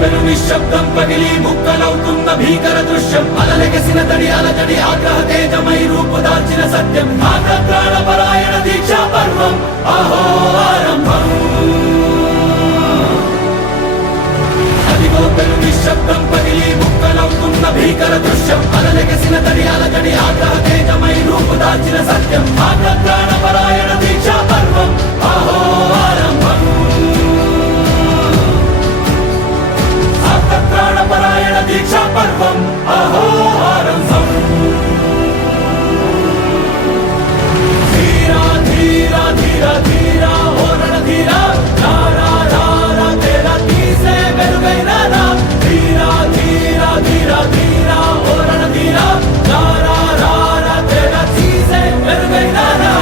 నిశ్శబ్దం పగిలి ముక్కలవుతున్న భీకర దృశ్యం అలలెగసిన తడి అలజడి ఆగ్రహ తేజమై రూపుదాల్చిన సత్యం ప్రాణపరాయణ దీక్షా పర్వం అహో ఆరంభం అదిగో పెను నిశ్శబ్దం పగిలి ముక్కలవుతున్న భీకర దృశ్యం అలలెగసిన తడి అలజడి ఆగ్రహ తేజమై రూపుదాల్చిన సత్యం ప్రాణపరాయణ దీక్షా పర్వం అహో ఆరంభం ప్రాణపరాయణ దీక్షా పర్వం అహో ఆరంభం ధీరా ధీరా ధీరా ధీరా ఓ రణధీరా రారా రారా తేరా తీసే వెలుగైన రా ధీరా ధీరా ధీరా ధీరా ఓ రణధీరా రారా రారా తేరా తీసే వెలుగైన రా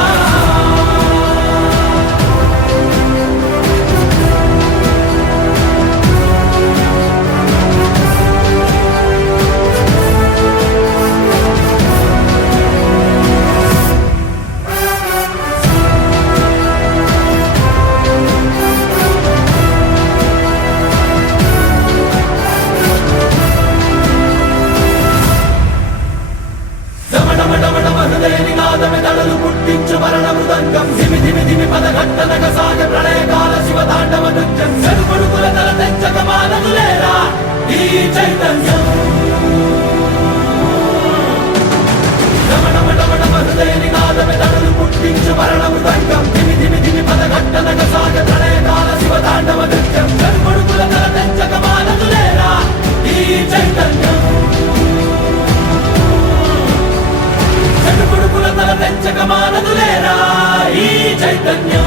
నినాదమెదడలు పుట్టించు మరణ మృదంగం ధిమి ధిమి ధిమి పదఘట్టనగ సాగ ప్రళయకాల శివ తాండవ నృత్యం చెరుపడుకుల తల తెంచక మానదులేరా ఈ చైతన్యం రమణమడమడమ హృదయ నినాదమెదడలు పుట్టించు మరణ మృదంగం ధిమి ధిమి ధిమి పదఘట్టనగ సాగ ప్రళయకాల శివ తాండవ నృత్యం చెరుపడుకుల తల తెంచక మానదులేరా ఈ చైతన్యం తల తెంచక మానదులేరా ఈ చైతన్యం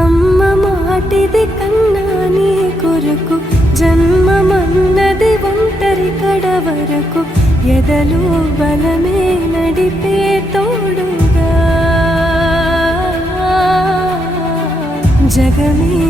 అమ్మ మాటిది కన్నా నీ కొరకు జన్మమన్నది ఒంటరి కడ వరకు ఎదలు బలమే నడిపే తోడుగా జగమే